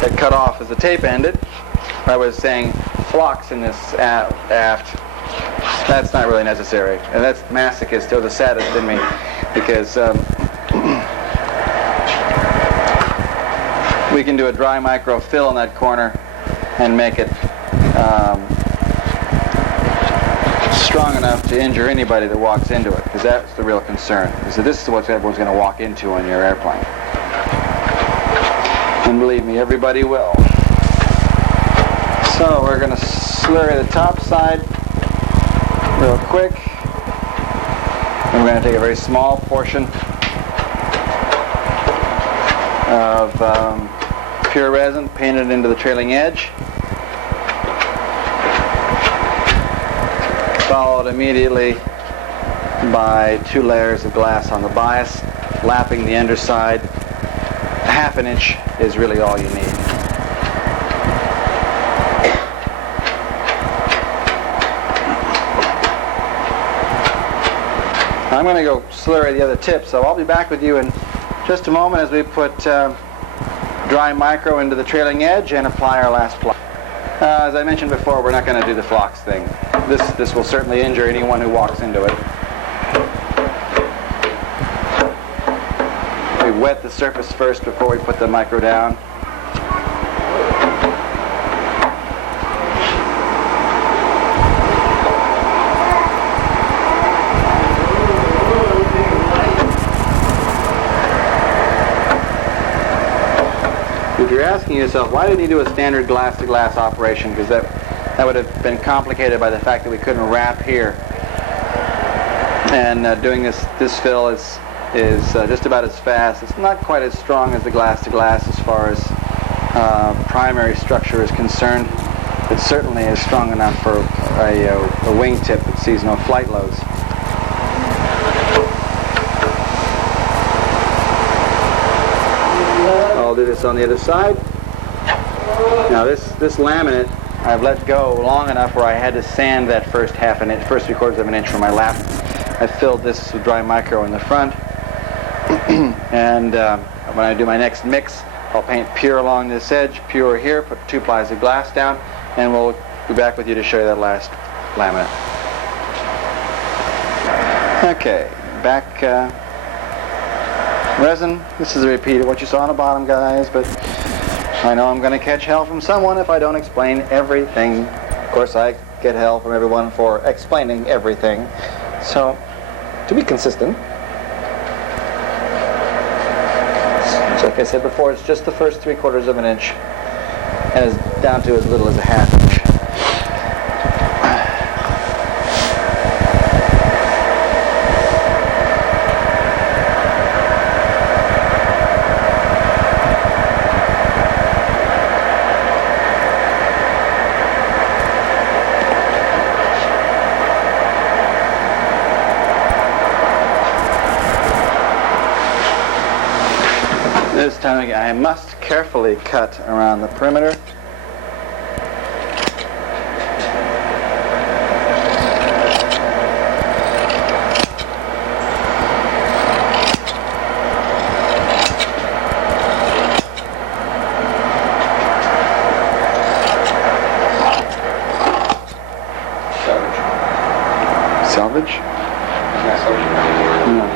had cut off as the tape ended. I was saying flocks in this aft. That's not really necessary, and that's masochist or the sadist in me, because we can do a dry micro fill in that corner and make it strong enough to injure anybody that walks into it, because that's the real concern, is that this is what everyone's going to walk into on your airplane. And believe me, everybody will. So we're going to slurry the top side real quick. And we're going to take a very small portion of pure resin, paint it into the trailing edge, followed immediately by 2 layers of glass on the bias, lapping the underside. A ½ an inch is really all you need. I'm going to go slurry the other tip, so I'll be back with you in just a moment as we put dry micro into the trailing edge and apply our last flock. As I mentioned before, we're not going to do the flocks thing. This will certainly injure anyone who walks into it. We wet the surface first before we put the micro down. If you're asking yourself, why didn't you do a standard glass-to-glass operation? Because that would have been complicated by the fact that we couldn't wrap here. And doing this fill is just about as fast. It's not quite as strong as the glass-to-glass as far as primary structure is concerned. It certainly is strong enough for a wingtip that sees no flight loads. I'll do this on the other side. Now this laminate I've let go long enough where I had to sand that first ½ an inch, first 3/4 of an inch from my lap. I filled this with dry micro in the front, and when I do my next mix, I'll paint pure along this edge, pure here, put 2 plies of glass down, and we'll be back with you to show you that last laminate. Okay, back resin. This is a repeat of what you saw on the bottom, guys, but I know I'm going to catch hell from someone if I don't explain everything. Of course, I get hell from everyone for explaining everything. So, to be consistent, like I said before, it's just the first 3/4 of an inch, and it's down to as little as a ½ inch. This time again, I must carefully cut around the perimeter. Salvage? No.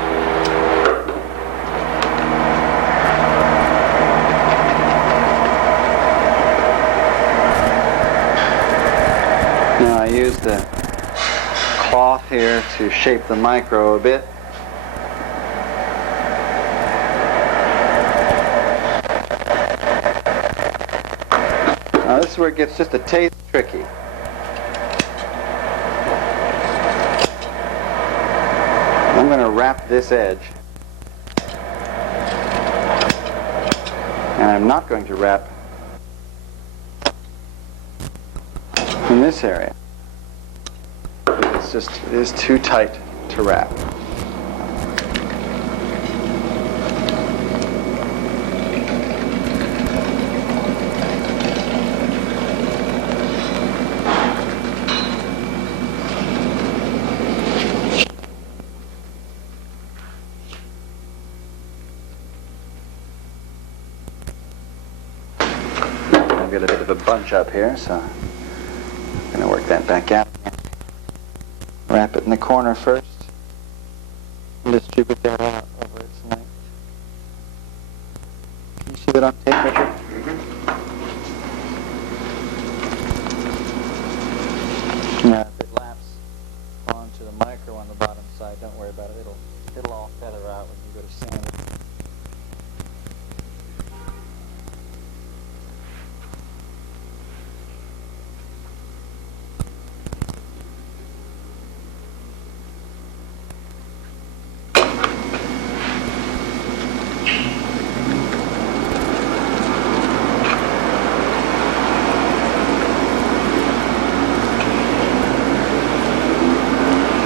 Now I use the cloth here to shape the micro a bit. Now this is where it gets just a taste tricky. I'm going to wrap this edge, and I'm not going to wrap in this area. It is too tight to wrap. get a bit of a bunch up here, so I'm going to work that back out. Wrap it in the corner first. Distribute that out over its length. Can you see that on tape, Richard? Now, if it laps onto the micro on the bottom side, don't worry about it. It'll all feather out when you go to sand it.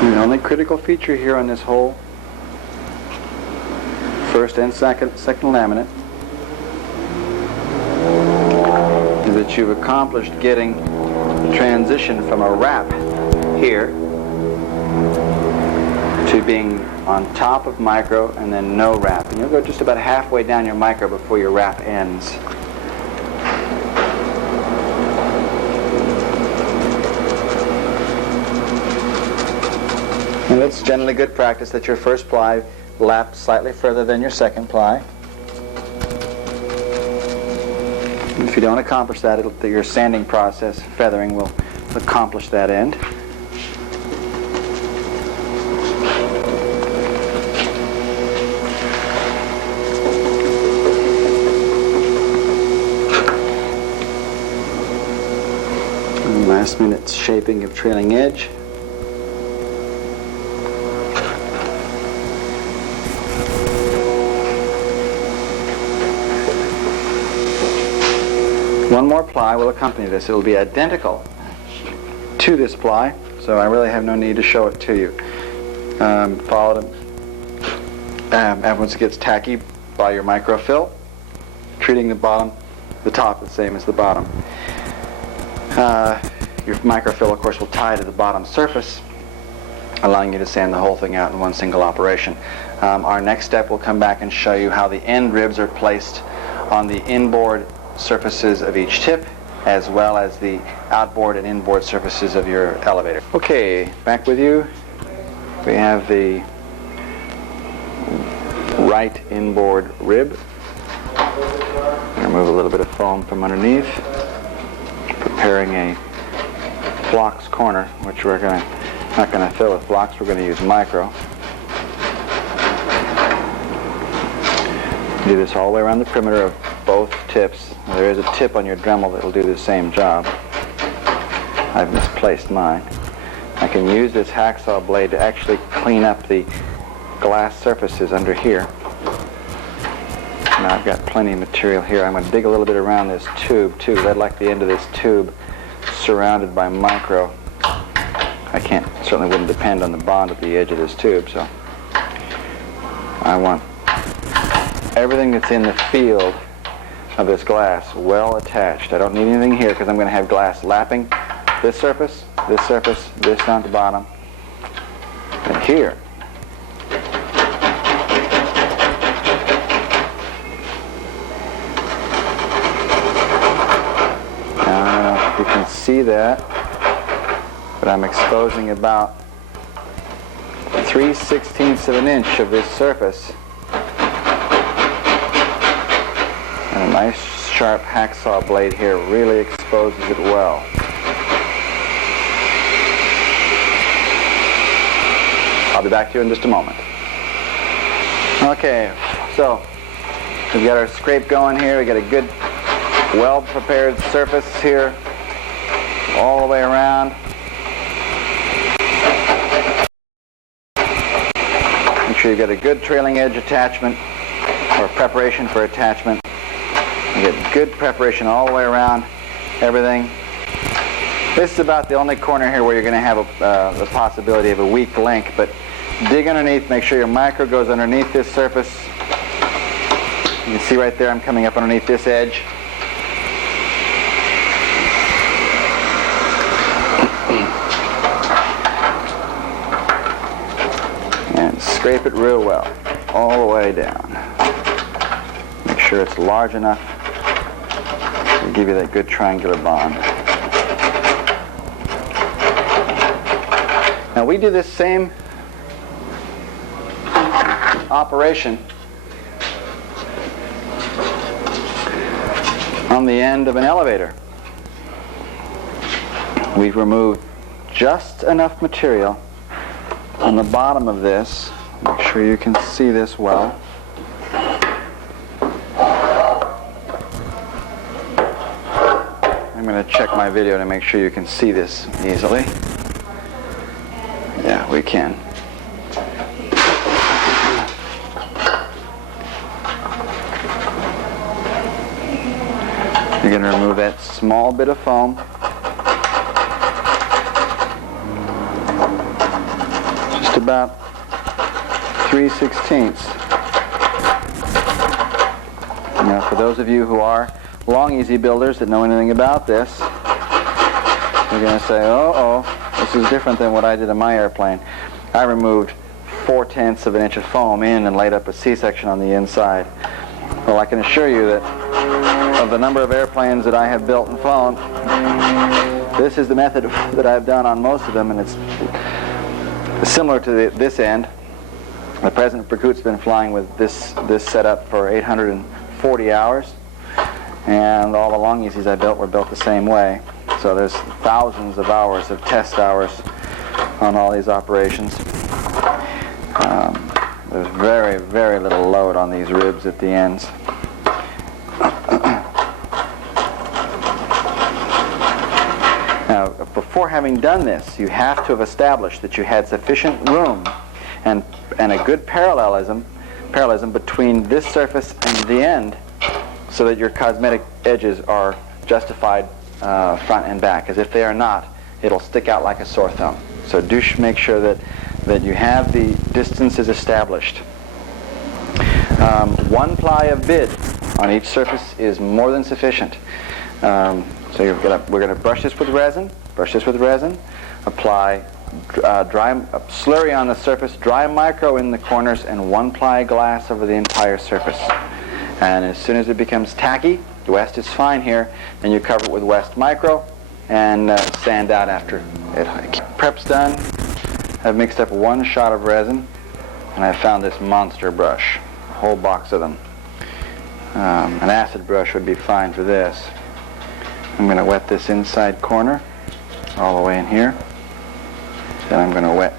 The only critical feature here on this whole first and second laminate is that you've accomplished getting the transition from a wrap here to being on top of micro and then no wrap. And you'll go just about halfway down your micro before your wrap ends. And it's generally good practice that your first ply laps slightly further than your second ply. If you don't accomplish that, your sanding process, feathering, will accomplish that end. And last minute shaping of trailing edge. One more ply will accompany this. It will be identical to this ply, so I really have no need to show it to you. Follow it. Once it gets tacky, by your microfill, treating the top the same as the bottom. Your microfill, of course, will tie to the bottom surface, allowing you to sand the whole thing out in one single operation. Our next step will come back and show you how the end ribs are placed on the inboard surfaces of each tip, as well as the outboard and inboard surfaces of your elevator. Okay, back with you. We have the right inboard rib. Remove a little bit of foam from underneath. Preparing a flocks corner, which we're not going to fill with flocks. We're going to use micro. Do this all the way around the perimeter of both tips. There is a tip on your Dremel that will do the same job. I've misplaced mine. I can use this hacksaw blade to actually clean up the glass surfaces under here. Now I've got plenty of material here. I'm going to dig a little bit around this tube too. I'd like the end of this tube surrounded by micro. I certainly wouldn't depend on the bond at the edge of this tube, so I want everything that's in the field of this glass well attached. I don't need anything here because I'm going to have glass lapping this surface, this on the bottom, and here. Now, I don't know if you can see that, but I'm exposing about 3/16 of an inch of this surface. And a nice sharp hacksaw blade here really exposes it well. I'll be back to you in just a moment. Okay, so we've got our scrape going here. We've got a good, well-prepared surface here all the way around. Make sure you've got a good trailing edge attachment or preparation for attachment. You get good preparation all the way around everything. This is about the only corner here where you're going to have the possibility of a weak link, but dig underneath, make sure your micro goes underneath this surface. You can see right there I'm coming up underneath this edge. And scrape it real well, all the way down. Make sure it's large enough to give you that good triangular bond. Now we do this same operation on the end of an elevator. We've removed just enough material on the bottom of this. Make sure you can see this well. I'm going to check my video to make sure you can see this easily. Yeah, we can. You're going to remove that small bit of foam. Just about 3/16. Now, for those of you who are long easy builders that know anything about this, you're going to say, oh, this is different than what I did in my airplane. I removed 4/10 of an inch of foam in and laid up a C-section on the inside. Well, I can assure you that of the number of airplanes that I have built and flown, this is the method that I've done on most of them, and it's similar to this end. The President Berkut's been flying with this setup for 840 hours, and all the long easies I built were built the same way. So there's thousands of hours of test hours on all these operations. There's very, very little load on these ribs at the ends. Now, before having done this, you have to have established that you had sufficient room and a good parallelism between this surface and the end, so that your cosmetic edges are justified front and back. As if they are not, it'll stick out like a sore thumb. So do make sure that you have the distances established. 1 ply of bid on each surface is more than sufficient. So we're going to brush this with resin. Apply dry slurry on the surface, dry micro in the corners, and 1 ply glass over the entire surface. And as soon as it becomes tacky, the West is fine here, then you cover it with West micro and sand out after it. Prep's done. I've mixed up 1 shot of resin, and I found this monster brush, a whole box of them. An acid brush would be fine for this. I'm going to wet this inside corner all the way in here. Then I'm going to wet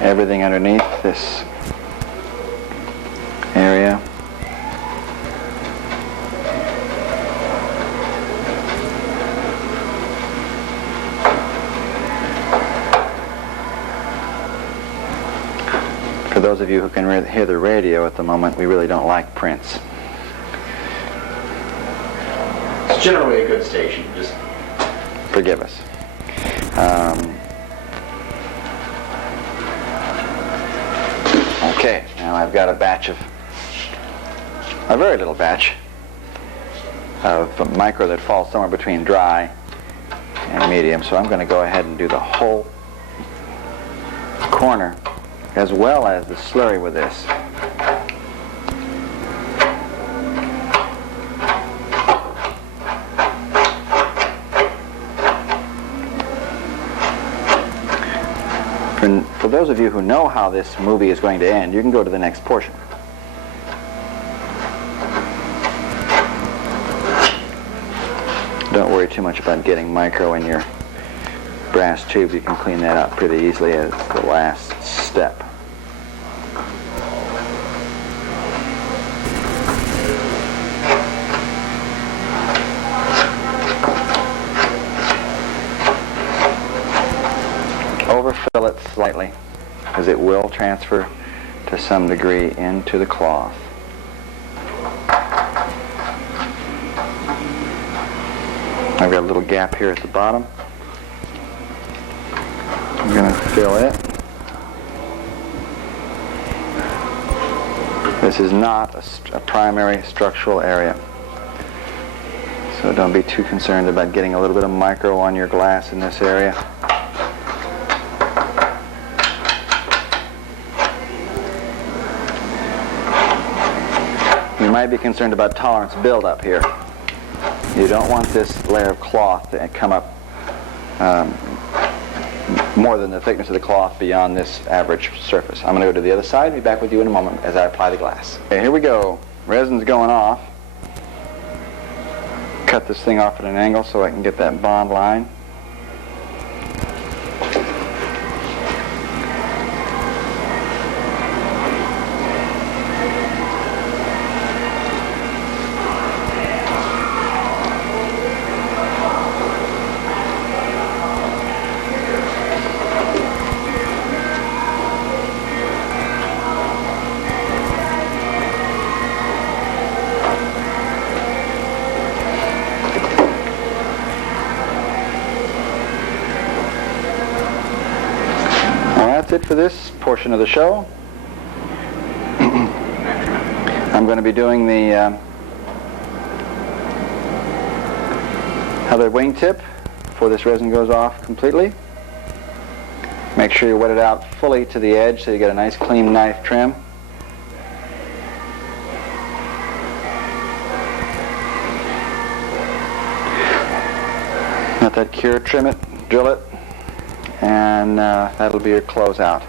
everything underneath this area. For those of you who can hear the radio at the moment, we really don't like prints. It's generally a good station. Just forgive us. Okay, now I've got a very little batch of micro that falls somewhere between dry and medium, so I'm going to go ahead and do the whole corner as well as the slurry with this. For those of you who know how this movie is going to end, you can go to the next portion. Don't worry too much about getting micro in your brass tube. You can clean that up pretty easily as the last step. Overfill it slightly, because it will transfer to some degree into the cloth. I've got a little gap here at the bottom. I'm going to fill it. This is not a primary structural area, so don't be too concerned about getting a little bit of micro on your glass in this area. You might be concerned about tolerance buildup here. You don't want this layer of cloth to come up more than the thickness of the cloth beyond this average surface. I'm going to go to the other side. Be back with you in a moment as I apply the glass. Okay, here we go. Resin's going off. Cut this thing off at an angle so I can get that bond line. That's it for this portion of the show. I'm going to be doing the other wingtip before this resin goes off completely. Make sure you wet it out fully to the edge so you get a nice clean knife trim. Let that cure, trim it, drill it, and that'll be your closeout.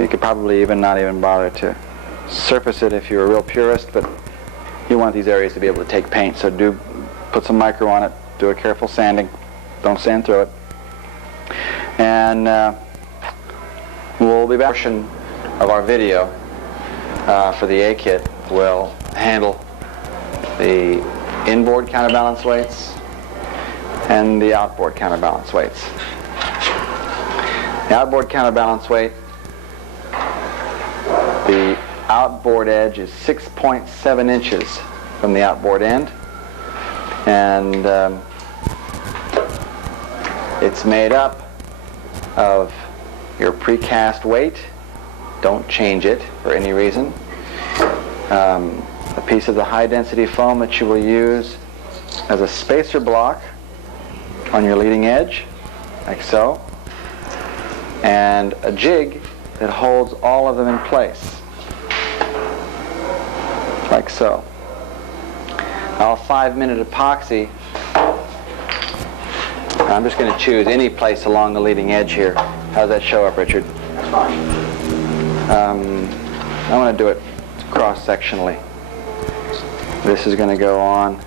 You could probably even not even bother to surface it if you're a real purist, but you want these areas to be able to take paint, so do put some micro on it, do a careful sanding, don't sand through it. And we'll be back. Portion of our video for the A kit will handle the inboard counterbalance weights and the outboard counterbalance weights. The outboard counterbalance weight, the outboard edge is 6.7 inches from the outboard end, and it's made up of your precast weight. Don't change it for any reason. A piece of the high density foam that you will use as a spacer block on your leading edge, like so, and a jig that holds all of them in place, like so. Our 5-minute epoxy, I'm just going to choose any place along the leading edge here. How's that show up, Richard? That's fine. I want to do it cross-sectionally. This is going to go on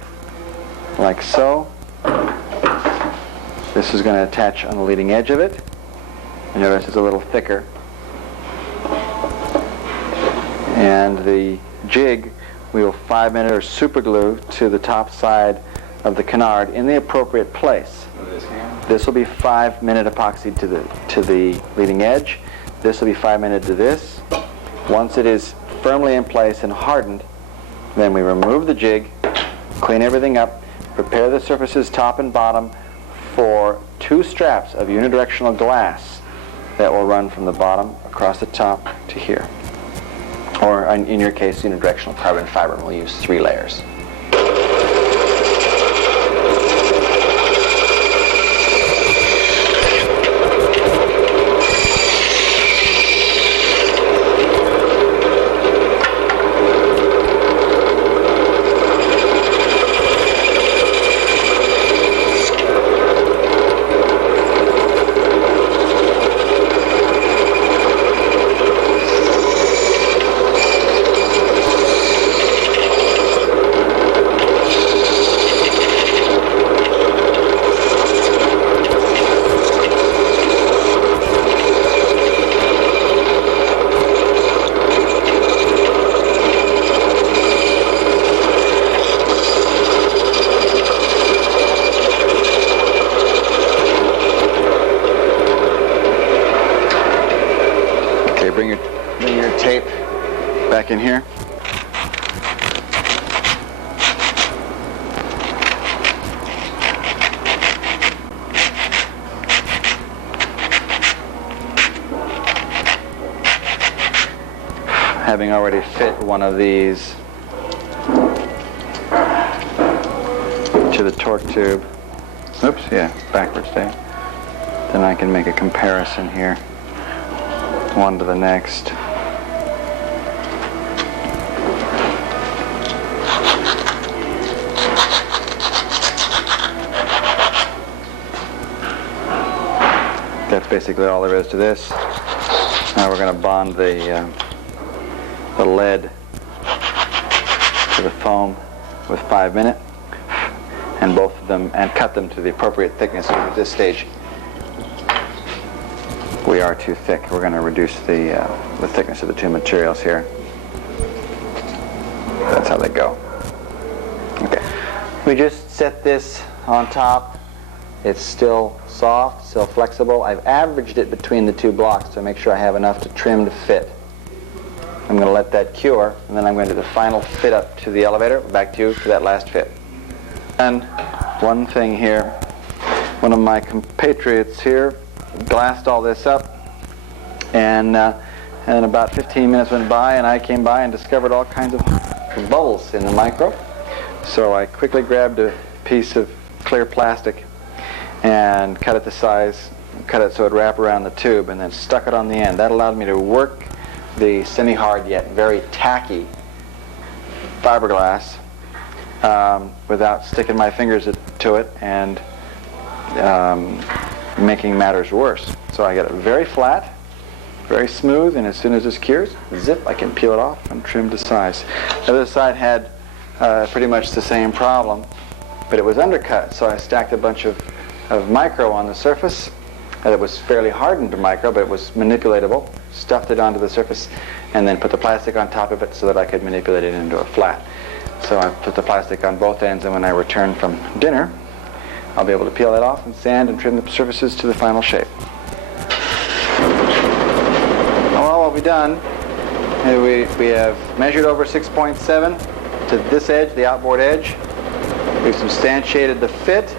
like so. This is going to attach on the leading edge of it. You notice it's a little thicker. And the jig we will 5-minute or super glue to the top side of the canard in the appropriate place. This will be 5-minute epoxy to the leading edge. This will be 5-minute to this. Once it is firmly in place and hardened, then we remove the jig, clean everything up, prepare the surfaces top and bottom for 2 straps of unidirectional glass that will run from the bottom across the top to here. Or in your case, unidirectional carbon fiber, and we'll use 3 layers. Bring your tape back in here. Having already fit one of these to the torque tube, oops, yeah, backwards there, then I can make a comparison here. One to the next. That's basically all there is to this. Now we're going to bond the lead to the foam with 5-minute, and both of them, and cut them to the appropriate thickness. At this stage, we are too thick. We're going to reduce the thickness of the two materials here. That's how they go. Okay. We just set this on top. It's still soft, still flexible. I've averaged it between the two blocks to make sure I have enough to trim to fit. I'm going to let that cure, and then I'm going to do the final fit up to the elevator. Back to you for that last fit. And one thing here, one of my compatriots here glassed all this up, and about 15 minutes went by, and I came by and discovered all kinds of bubbles in the micro. So I quickly grabbed a piece of clear plastic and cut it to size, cut it so it would wrap around the tube, and then stuck it on the end. That allowed me to work the semi-hard yet very tacky fiberglass without sticking my fingers to it and making matters worse. So I got it very flat, very smooth, and as soon as this cures, zip, I can peel it off and trim to size. The other side had pretty much the same problem, but it was undercut, so I stacked a bunch of micro on the surface. It was fairly hardened to micro, but it was manipulatable. Stuffed it onto the surface, and then put the plastic on top of it so that I could manipulate it into a flat. So I put the plastic on both ends, and when I return from dinner, I'll be able to peel that off and sand and trim the surfaces to the final shape. Well, what we've done, we have measured over 6.7 to this edge, the outboard edge. We've substantiated the fit.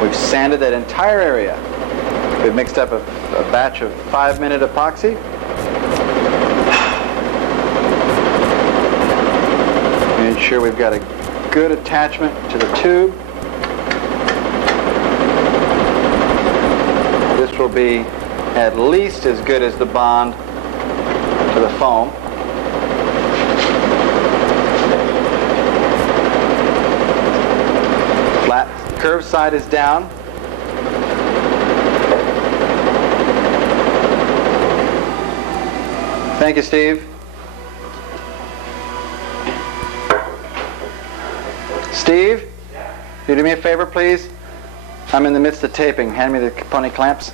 We've sanded that entire area. We've mixed up a batch of 5-minute epoxy. Made sure we've got a good attachment to the tube. This will be at least as good as the bond to the foam. Flat curved side is down. Thank you, Steve. Steve, you do me a favor, please? I'm in the midst of taping. Hand me the pony clamps.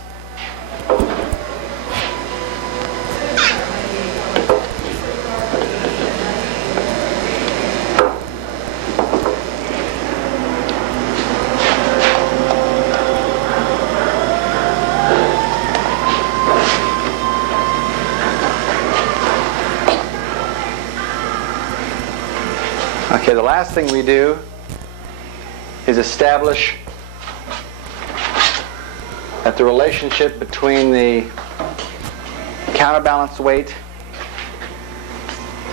Okay, the last thing we do is establish that the relationship between the counterbalance weight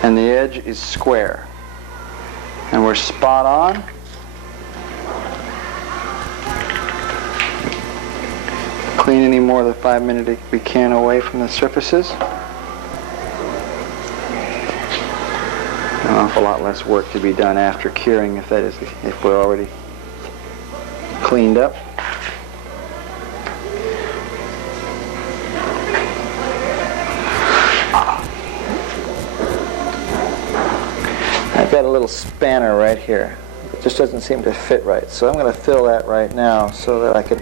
and the edge is square. And we're spot on. Clean any more of the 5-minute we can away from the surfaces. An awful lot less work to be done after curing, if we're already cleaned up. I've got a little spanner right here. It just doesn't seem to fit right, so I'm going to fill that right now so that I can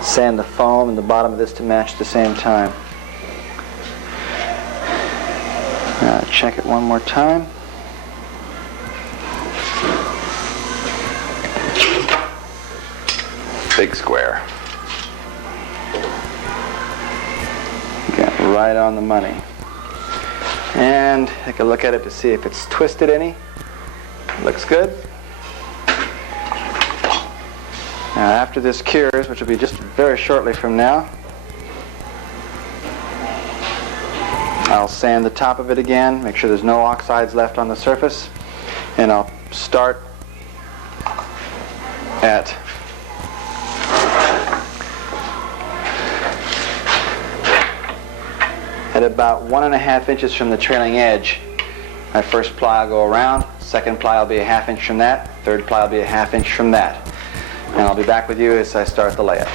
sand the foam and the bottom of this to match at the same time. Now check it one more time. Big square. Got right on the money. And take a look at it to see if it's twisted any. Looks good. Now after this cures, which will be just very shortly from now, I'll sand the top of it again, make sure there's no oxides left on the surface, and I'll start at about 1.5 inches from the trailing edge. My first ply will go around, second ply will be a 1/2 inch from that, third ply will be a 1/2 inch from that. And I'll be back with you as I start the layup.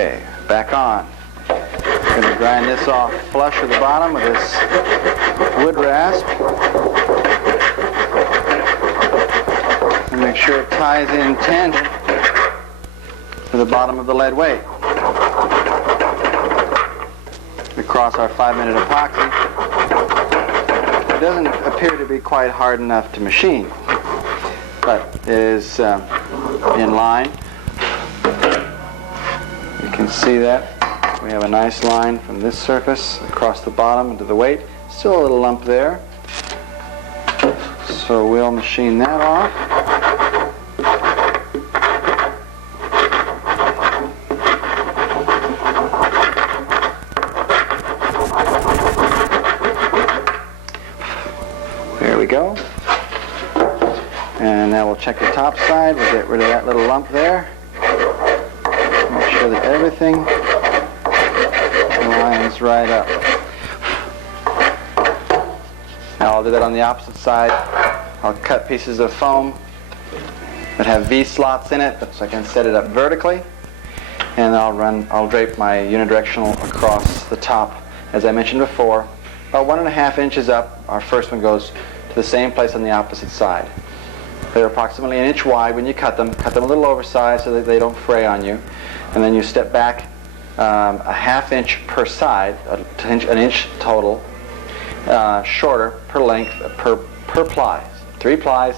Okay, back on. I'm going to grind this off flush with the bottom with this wood rasp. And make sure it ties in tangent to the bottom of the lead weight. Across our 5-minute epoxy. It doesn't appear to be quite hard enough to machine, but it is in line. You can see that. We have a nice line from this surface across the bottom into the weight. Still a little lump there. So we'll machine that off. There we go. And now we'll check the top side. We'll get rid of that little lump there. Make sure that everything lines right up. Now I'll do that on the opposite side. I'll cut pieces of foam that have V slots in it so I can set it up vertically. And I'll drape my unidirectional across the top, as I mentioned before, about 1.5 inches up. Our first one goes to the same place on the opposite side. They're approximately 1 inch wide when you cut them. Cut them a little oversized so that they don't fray on you. And then you step back a 1/2 inch per side, an inch total, shorter per length, per ply. 3 plies.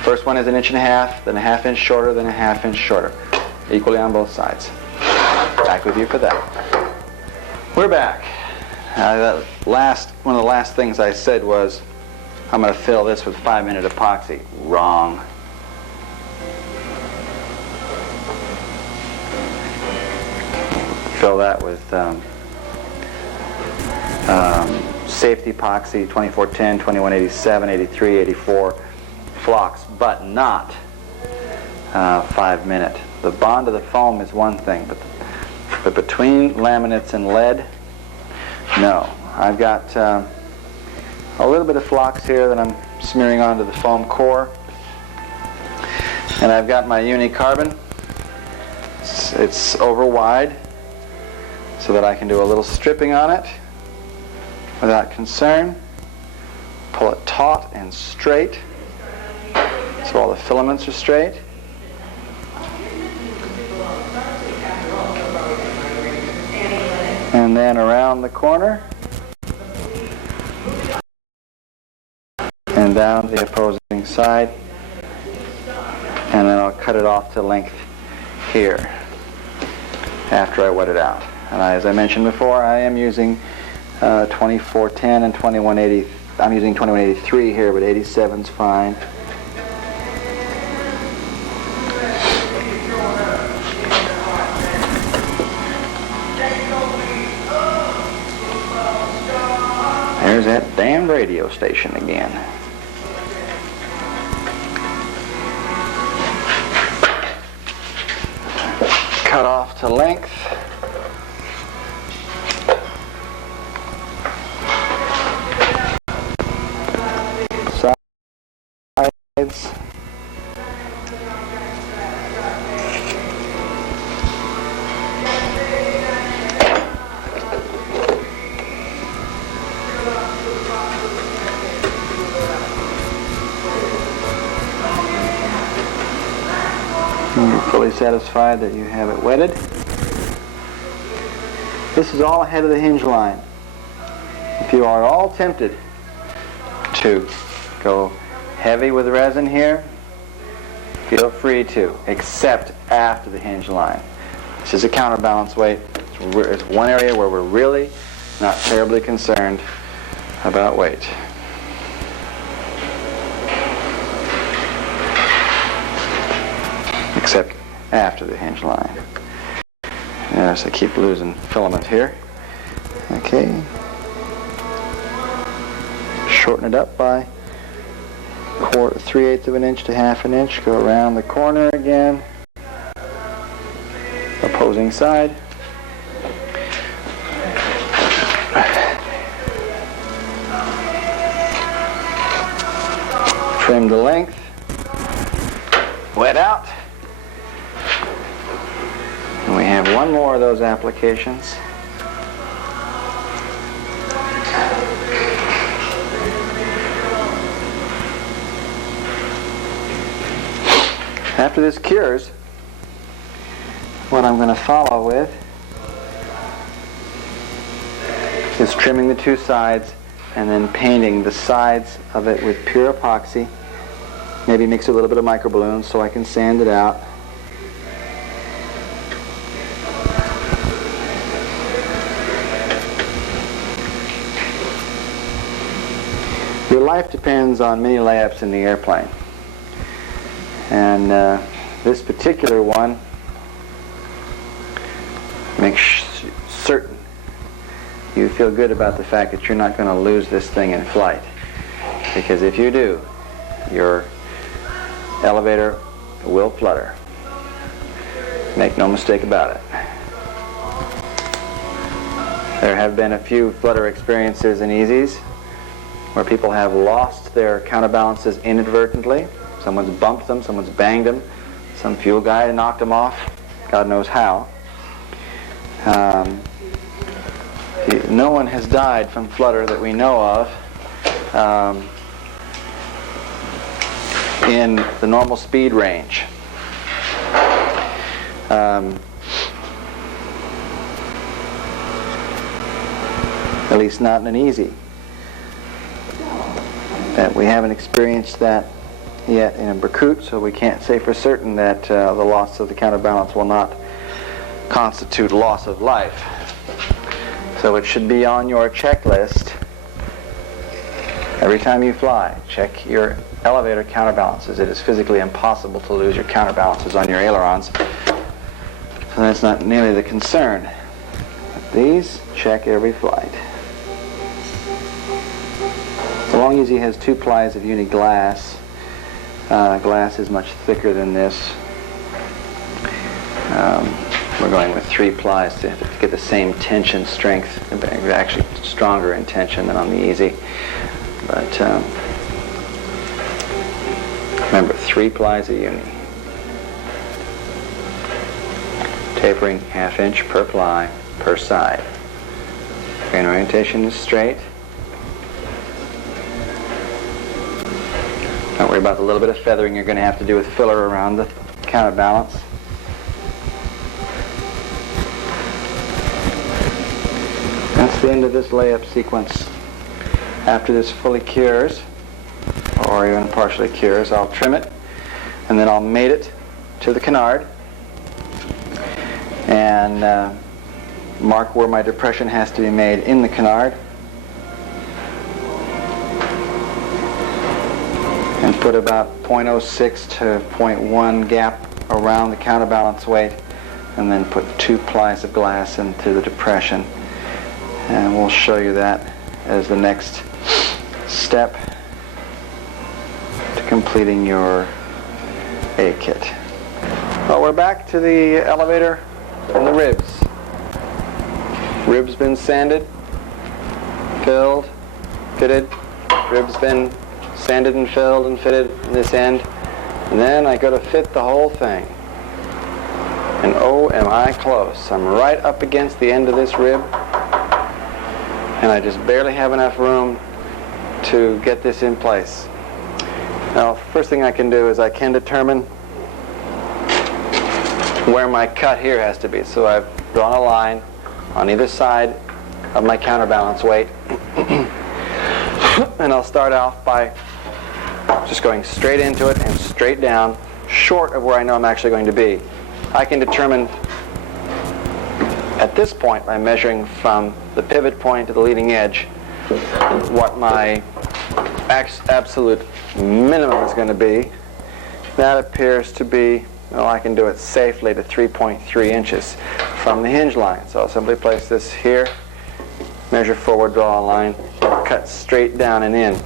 First one is 1.5 inches, then a 1/2 inch shorter, then a 1/2 inch shorter. Equally on both sides. Back with you for that. We're back. One of the last things I said was, I'm going to fill this with 5-minute epoxy. Wrong. Fill that with safety epoxy, 2410, 2187, 83, 84 flocks, but not 5-minute. The bond of the foam is one thing, but between laminates and lead, no. I've got a little bit of flocks here that I'm smearing onto the foam core, and I've got my unicarbon. It's over wide, so that I can do a little stripping on it without concern. Pull it taut and straight so all the filaments are straight. And then around the corner and down the opposing side, and then I'll cut it off to length here after I wet it out. And as I mentioned before, I am using 2410 and 2180. I'm using 2183 here, but 87's fine. There's that damn radio station again. Cut off to length. Sides. You're fully satisfied that you have it wetted. This is all ahead of the hinge line. If you are all tempted to go heavy with resin here, feel free to, except after the hinge line. This is a counterbalance weight. It's one area where we're really not terribly concerned about weight. Except after the hinge line. Yes, I keep losing filament here. Okay. Shorten it up by 3/8 of an inch to 1/2 an inch. Go around the corner again. Opposing side. Trim the length. Wet out. And we have one more of those applications. After this cures, what I'm going to follow with is trimming the two sides and then painting the sides of it with pure epoxy. Maybe mix a little bit of microballoons so I can sand it out. Your life depends on many layups in the airplane. And this particular one makes certain you feel good about the fact that you're not going to lose this thing in flight. Because if you do, your elevator will flutter. Make no mistake about it. There have been a few flutter experiences in easies where people have lost their counterbalances inadvertently. Someone's bumped them, someone's banged them, some fuel guy knocked them off, God knows how. No one has died from flutter that we know of in the normal speed range. At least not in an easy. That we haven't experienced that yet in a Berkut, so we can't say for certain that the loss of the counterbalance will not constitute loss of life. So it should be on your checklist every time you fly. Check your elevator counterbalances. It is physically impossible to lose your counterbalances on your ailerons, so that's not nearly the concern. But these, check every flight. So long as he has 2 plies of uni glass, glass is much thicker than this. We're going with 3 plies to get the same tension strength, actually stronger in tension than on the easy. But remember, 3 plies of uni. Tapering 1/2 inch per ply per side. Grain orientation is straight. Don't worry about the little bit of feathering you're going to have to do with filler around the counterbalance. That's the end of this layup sequence. After this fully cures, or even partially cures, I'll trim it, and then I'll mate it to the Canard, and mark where my depression has to be made in the Canard, and put about 0.06 to 0.1 gap around the counterbalance weight, and then put 2 plies of glass into the depression. And we'll show you that as the next step to completing your A kit. Well, we're back to the elevator and the ribs. Ribs been sanded, filled, fitted. Ribs been sanded and filled and fitted in this end. And then I go to fit the whole thing. And oh, am I close. I'm right up against the end of this rib. And I just barely have enough room to get this in place. Now, first thing I can do is I can determine where my cut here has to be. So I've drawn a line on either side of my counterbalance weight. And I'll start off by just going straight into it and straight down, short of where I know I'm actually going to be. I can determine at this point, by measuring from the pivot point to the leading edge, what my absolute minimum is going to be. That appears to be, well, I can do it safely to 3.3 inches from the hinge line. So I'll simply place this here, measure forward, draw a line, cut straight down and in. And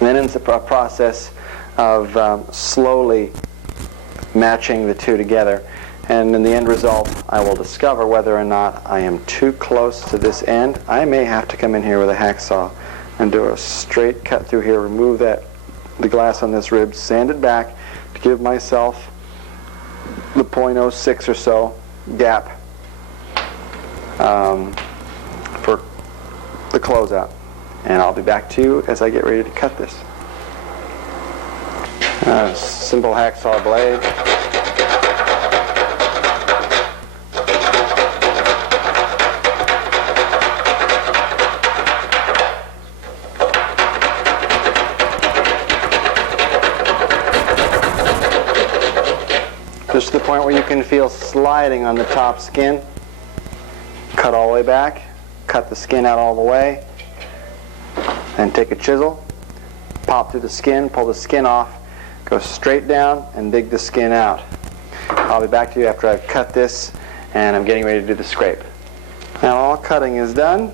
then it's a process of slowly matching the two together. And in the end result, I will discover whether or not I am too close to this end. I may have to come in here with a hacksaw and do a straight cut through here, remove the glass on this rib, sand it back to give myself the 0.06 or so gap for the closeout. And I'll be back to you as I get ready to cut this. Simple hacksaw blade. Just to the point where you can feel sliding on the top skin. Cut all the way back, cut the skin out all the way, and take a chisel, pop through the skin, pull the skin off, go straight down and dig the skin out. I'll be back to you after I've cut this and I'm getting ready to do the scrape. Now all cutting is done,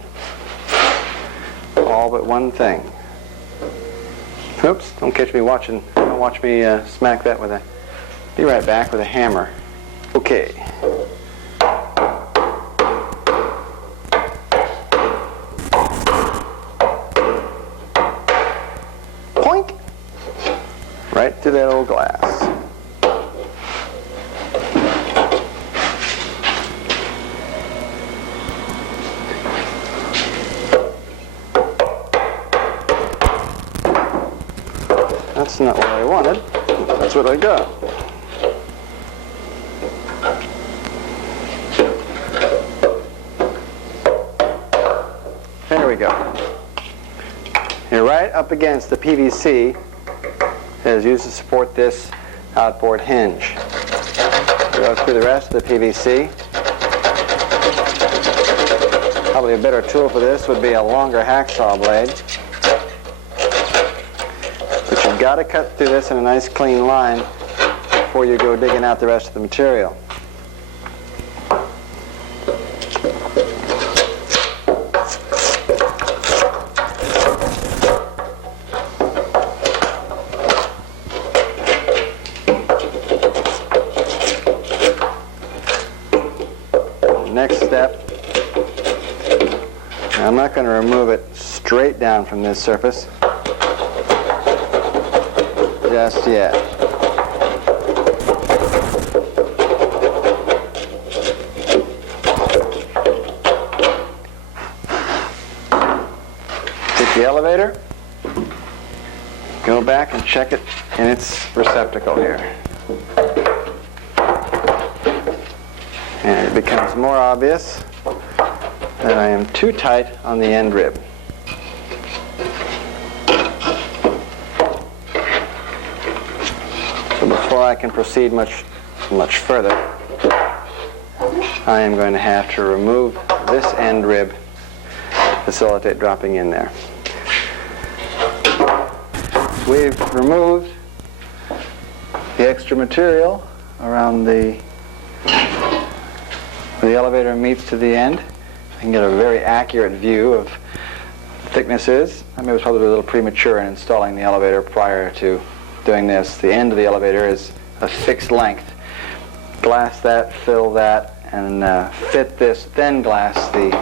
all but one thing. Oops, don't catch me watching, don't watch me smack that with a, be right back with a hammer. Okay. Poink! Right through that old glass. That's not what I wanted. That's what I got. There we go. You're right up against the PVC that is used to support this outboard hinge. Go through the rest of the PVC. Probably a better tool for this would be a longer hacksaw blade. But you've got to cut through this in a nice clean line before you go digging out the rest of the material. Next step, I'm not going to remove it straight down from this surface just yet. Take the elevator, go back and check it in its receptacle here. And it becomes more obvious that I am too tight on the end rib. So before I can proceed much further, I am going to have to remove this end rib, facilitate dropping in there. We've removed the extra material around the elevator meets to the end. I can get a very accurate view of the thicknesses. I mean, it was probably a little premature in installing the elevator prior to doing this. The end of the elevator is a fixed length. Glass that, fill that, and fit this, then glass the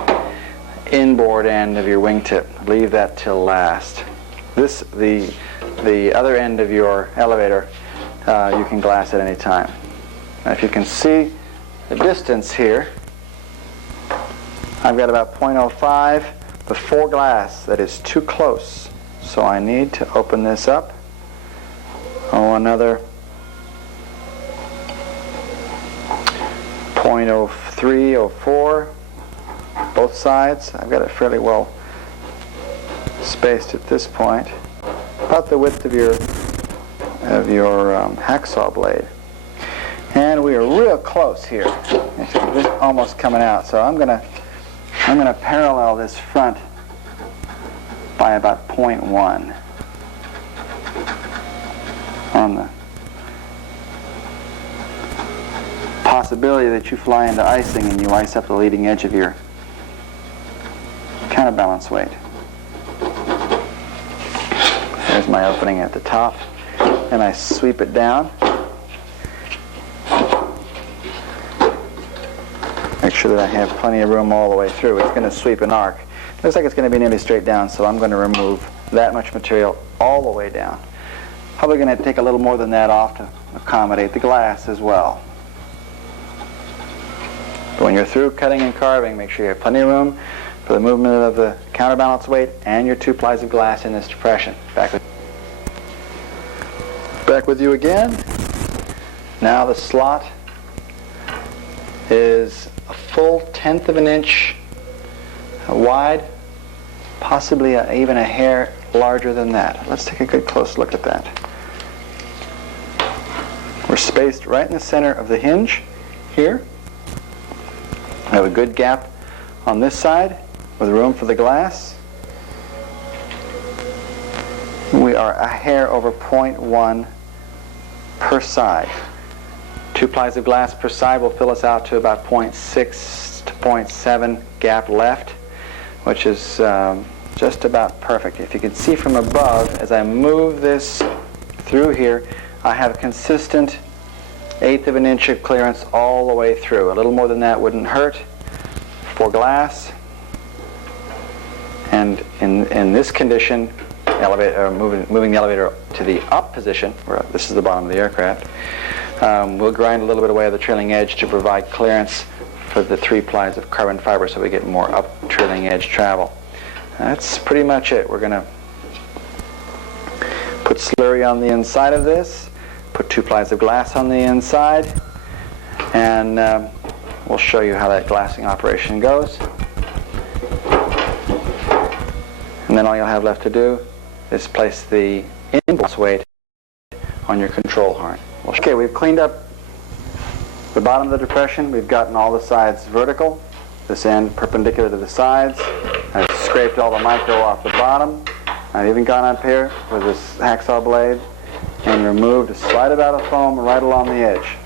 inboard end of your wingtip. Leave that till last. The other end of your elevator, you can glass at any time. Now, if you can see the distance here, I've got about 0.05 before glass. That is too close. So I need to open this up. Oh, another 0.03, 04, both sides. I've got it fairly well spaced at this point. About the width of your hacksaw blade. And we are real close here. It's just almost coming out. So I'm gonna parallel this front by about 0.1 on the possibility that you fly into icing and you ice up the leading edge of your counterbalance weight. There's my opening at the top, and I sweep it down. Make sure that I have plenty of room all the way through. It's going to sweep an arc. Looks like it's going to be nearly straight down, so I'm going to remove that much material all the way down. Probably going to take a little more than that off to accommodate the glass as well. But when you're through cutting and carving, make sure you have plenty of room for the movement of the counterbalance weight and your 2 plies of glass in this depression. Back with you again. Now the slot is a full 1/10 of an inch wide, possibly even a hair larger than that. Let's take a good close look at that. We're spaced right in the center of the hinge here. We have a good gap on this side with room for the glass. We are a hair over 0.1 per side. 2 plies of glass per side will fill us out to about 0.6 to 0.7 gap left, which is just about perfect. If you can see from above, as I move this through here, I have a consistent 1/8 of an inch of clearance all the way through. A little more than that wouldn't hurt for glass. And in this condition, moving the elevator to the up position, where this is the bottom of the aircraft, we'll grind a little bit away at the trailing edge to provide clearance for the 3 plies of carbon fiber so we get more up trailing edge travel. That's pretty much it. We're going to put slurry on the inside of this, put 2 plies of glass on the inside, and we'll show you how that glassing operation goes. And then all you'll have left to do is place the in-glass weight on your control horn. Okay, we've cleaned up the bottom of the depression. We've gotten all the sides vertical, this end perpendicular to the sides. I've scraped all the micro off the bottom. I've even gone up here with this hacksaw blade and removed a slight amount of foam right along the edge.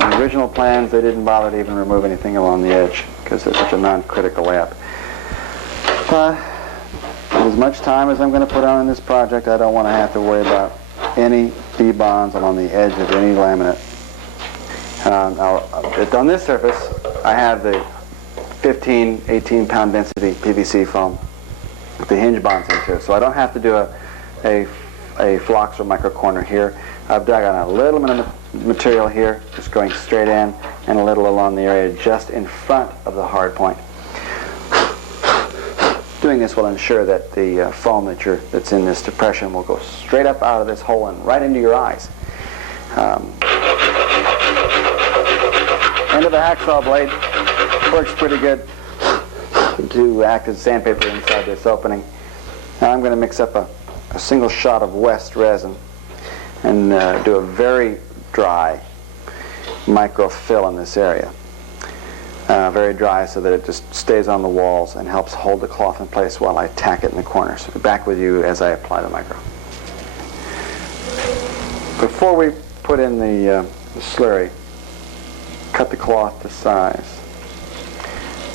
In the original plans, they didn't bother to even remove anything along the edge because it's such a non-critical lap. As much time as I'm going to put on in this project, I don't want to have to worry about any D-bonds along the edge of any laminate. On this surface, I have the 15, 18 pound density PVC foam with the hinge bonds into, so I don't have to do a flux or micro corner here. I've dug on a little bit of material here, just going straight in, and a little along the area just in front of the hard point. Doing this will ensure that the foam that's in this depression will go straight up out of this hole and right into your eyes. End of the hacksaw blade works pretty good to act as sandpaper inside this opening. Now I'm going to mix up a single shot of West resin and do a very dry micro fill in this area. Very dry so that it just stays on the walls and helps hold the cloth in place while I tack it in the corners. So back with you as I apply the micro. Before we put in the slurry, cut the cloth to size.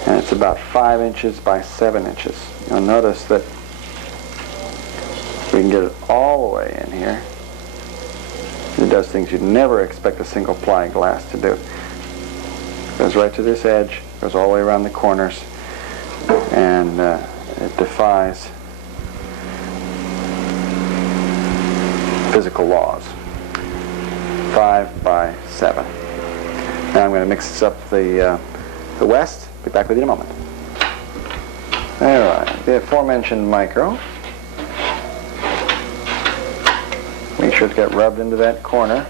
And it's about 5 inches by 7 inches. You'll notice that we can get it all the way in here. It does things you'd never expect a single ply glass to do. Goes right to this edge, goes all the way around the corners, and it defies physical laws. 5 by 7. Now I'm going to mix up the West. Be back with you in a moment. Alright, the aforementioned micro. Make sure to get rubbed into that corner.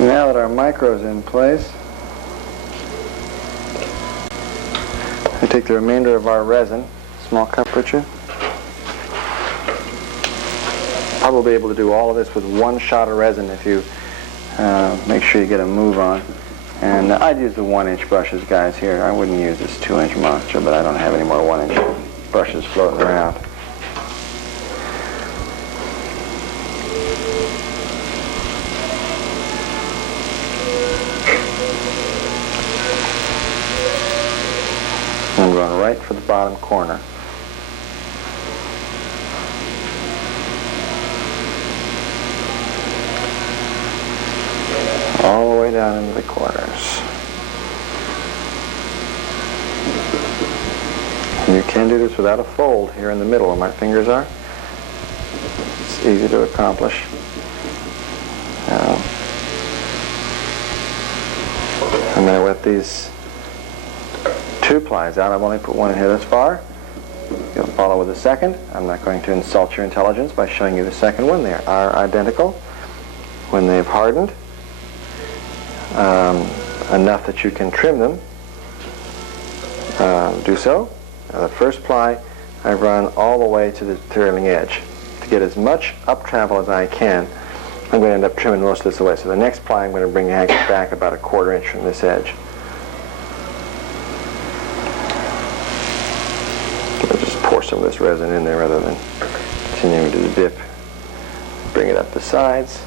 Now that our micro's in place, I take the remainder of our resin, small cup, Richard. Probably able to do all of this with one shot of resin if you Make sure you get a move on. And I'd use the 1-inch brushes, guys, here. I wouldn't use this 2-inch monster, but I don't have any more 1-inch brushes floating around. I'm going right for the bottom corner. All the way down into the corners. And you can do this without a fold here in the middle where my fingers are. It's easy to accomplish. Now, I'm going to wet these 2 plies out. I've only put one in here this far. You'll follow with the second. I'm not going to insult your intelligence by showing you the second one. They are identical. When they've hardened enough that you can trim them, do so. Now the first ply I run all the way to the trailing edge. To get as much up travel as I can, I'm going to end up trimming most of this away. So the next ply I'm going to bring back about a 1/4 inch from this edge. I'll just pour some of this resin in there rather than continuing to dip. Bring it up the sides.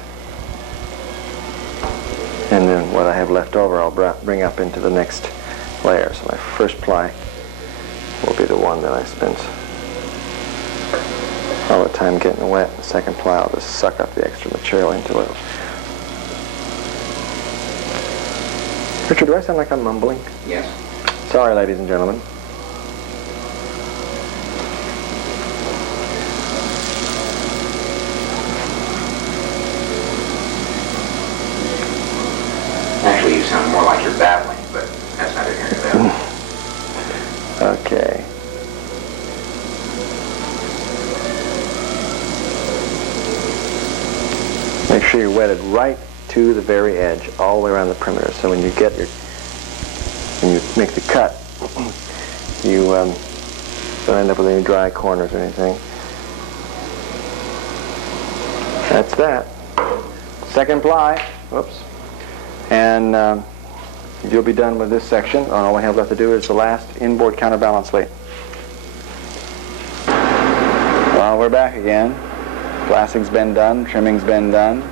And then what I have left over I'll bring up into the next layer. So my first ply will be the one that I spent all the time getting wet. The second ply I'll just suck up the extra material into it. Richard, do I sound like I'm mumbling? Yes. Sorry, ladies and gentlemen. Actually, you sound more like you're babbling, but that's neither here nor there. Okay. Make sure you're wetted right to the very edge, all the way around the perimeter. So when you make the cut, you don't end up with any dry corners or anything. That's that. Second ply. Whoops. And you'll be done with this section. All I have left to do is the last inboard counterbalance weight. Well, we're back again. Glassing's been done, trimming's been done.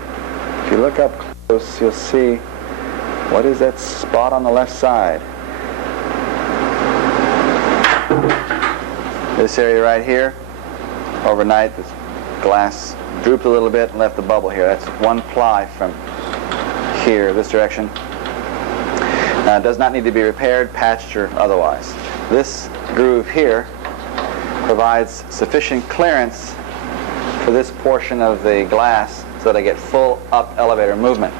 If you look up close, you'll see what is that spot on the left side. This area right here, overnight, this glass drooped a little bit and left a bubble here. That's 1 ply from here, this direction. It does not need to be repaired, patched, or otherwise. This groove here provides sufficient clearance for this portion of the glass so that I get full up elevator movement.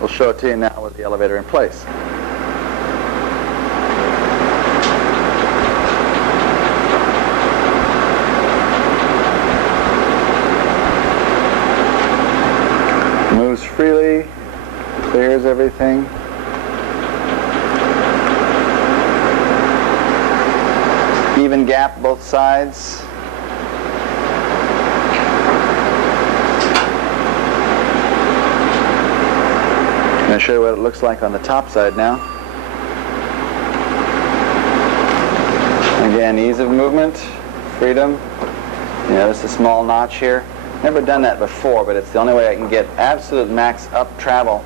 We'll show it to you now with the elevator in place. Moves freely, clears everything. Even gap both sides. I'm going to show you what it looks like on the top side now. Again, ease of movement, freedom. You notice a small notch here. Never done that before, but it's the only way I can get absolute max up travel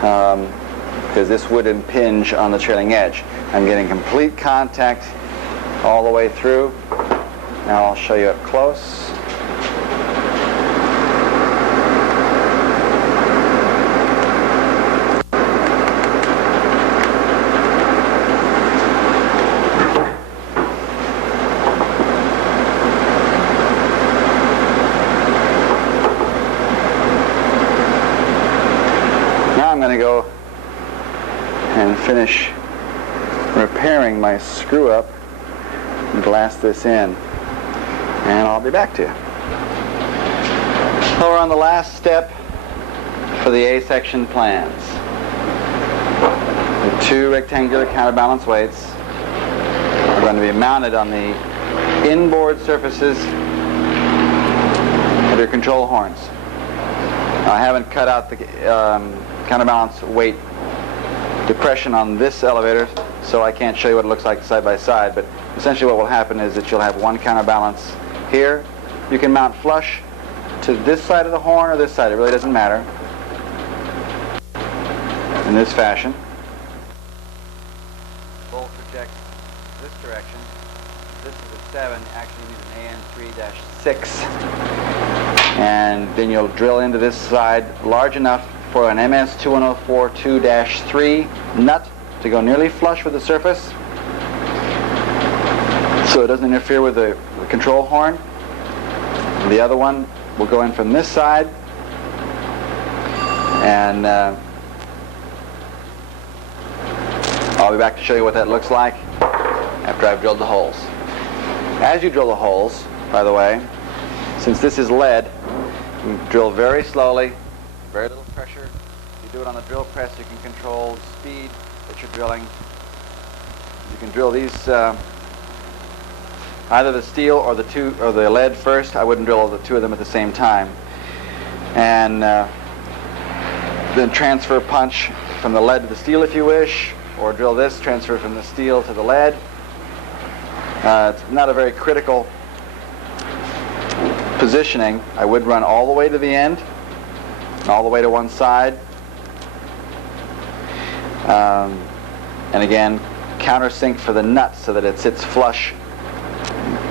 because this would impinge on the trailing edge. I'm getting complete contact all the way through. Now I'll show you up close. I'm going to go and finish repairing my screw up and glass this in, and I'll be back to you. So we're on the last step for the A section plans. The 2 rectangular counterbalance weights, are going to be mounted on the inboard surfaces of your control horns. Now, I haven't cut out the counterbalance weight depression on this elevator, so I can't show you what it looks like side by side, but essentially what will happen is that you'll have one counterbalance here. You can mount flush to this side of the horn or this side, it really doesn't matter, in this fashion. Bolt projects this direction. This is a 7, actually needs an AN3-6. And then you'll drill into this side large enough for an MS-2104-2-3 nut to go nearly flush with the surface, so it doesn't interfere with the control horn. The other one will go in from this side, and I'll be back to show you what that looks like after I've drilled the holes. As you drill the holes, by the way, since this is lead, you drill very slowly, very little pressure. If you do it on the drill press, you can control the speed that you're drilling. You can drill these either the steel or the lead first. I wouldn't drill the two of them at the same time. And then transfer punch from the lead to the steel if you wish, or drill this, transfer from the steel to the lead. It's not a very critical positioning. I would run all the way to the end, and all the way to one side. And again, countersink for the nut so that it sits flush.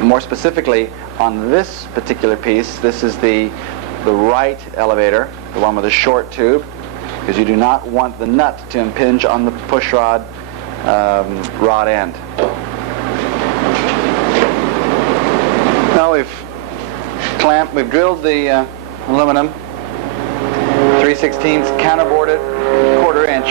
More specifically, on this particular piece, this is the right elevator, the one with the short tube, because you do not want the nut to impinge on the push rod end. Now we've drilled the aluminum 3/16 counterboarded 1/4 inch.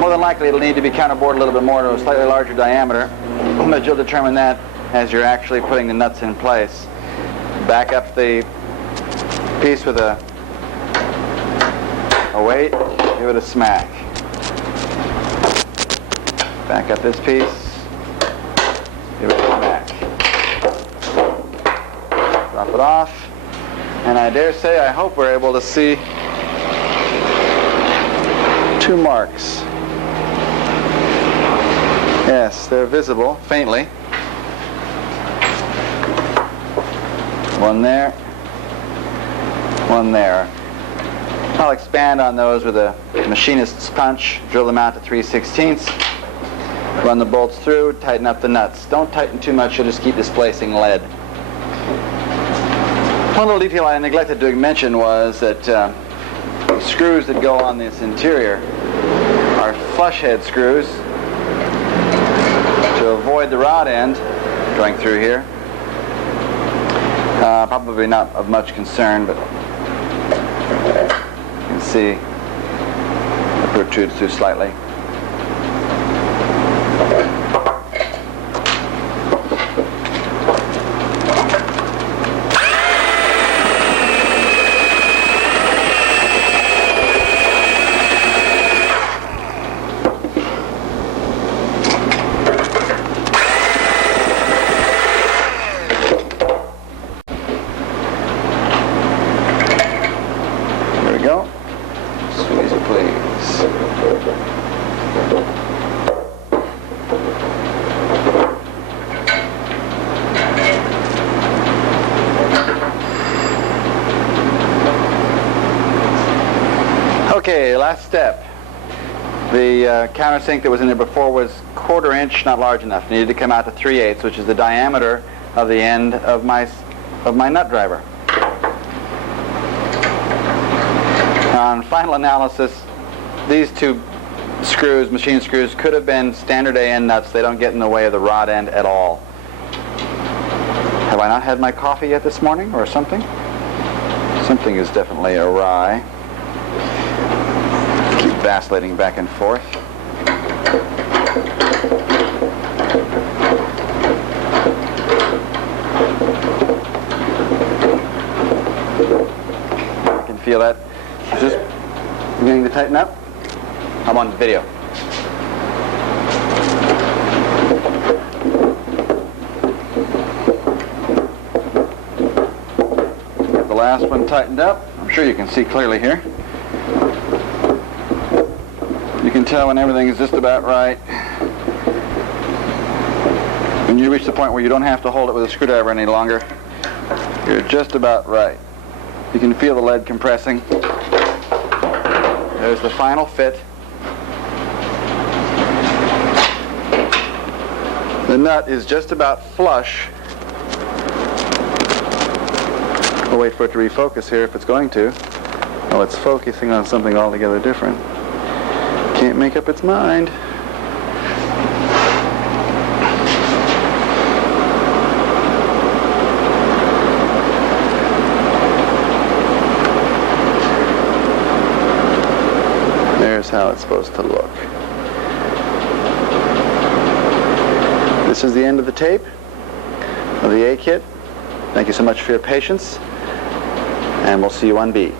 More than likely it'll need to be counterbored a little bit more to a slightly larger diameter, but you'll determine that as you're actually putting the nuts in place. Back up the piece with a weight, give it a smack. Back up this piece, give it a smack. Drop it off, and I dare say, I hope we're able to see two marks. Yes, they're visible faintly. One there, one there. I'll expand on those with a machinist's punch, drill them out to 3/16, run the bolts through, tighten up the nuts. Don't tighten too much, you'll just keep displacing lead. One little detail I neglected to mention was that the screws that go on this interior are flush head screws to avoid the rod end going through here. Probably not of much concern, but you can see it protrudes through slightly. Okay, last step. The countersink that was in there before was 1/4 inch, not large enough. It needed to come out to 3/8, which is the diameter of the end of my nut driver. On final analysis, these two screws, machine screws, could have been standard AN nuts. They don't get in the way of the rod end at all. Have I not had my coffee yet this morning, or something? Something is definitely awry. Keep vacillating back and forth. I can feel that. Is this beginning to tighten up? I'm on video. last one tightened up. I'm sure you can see clearly here. You can tell when everything is just about right. When you reach the point where you don't have to hold it with a screwdriver any longer, you're just about right. You can feel the lead compressing. There's the final fit. The nut is just about flush. We'll wait for it to refocus here if it's going to. Oh, it's focusing on something altogether different. Can't make up its mind. There's how it's supposed to look. This is the end of the tape of the A kit. Thank you so much for your patience, and we'll see you on B.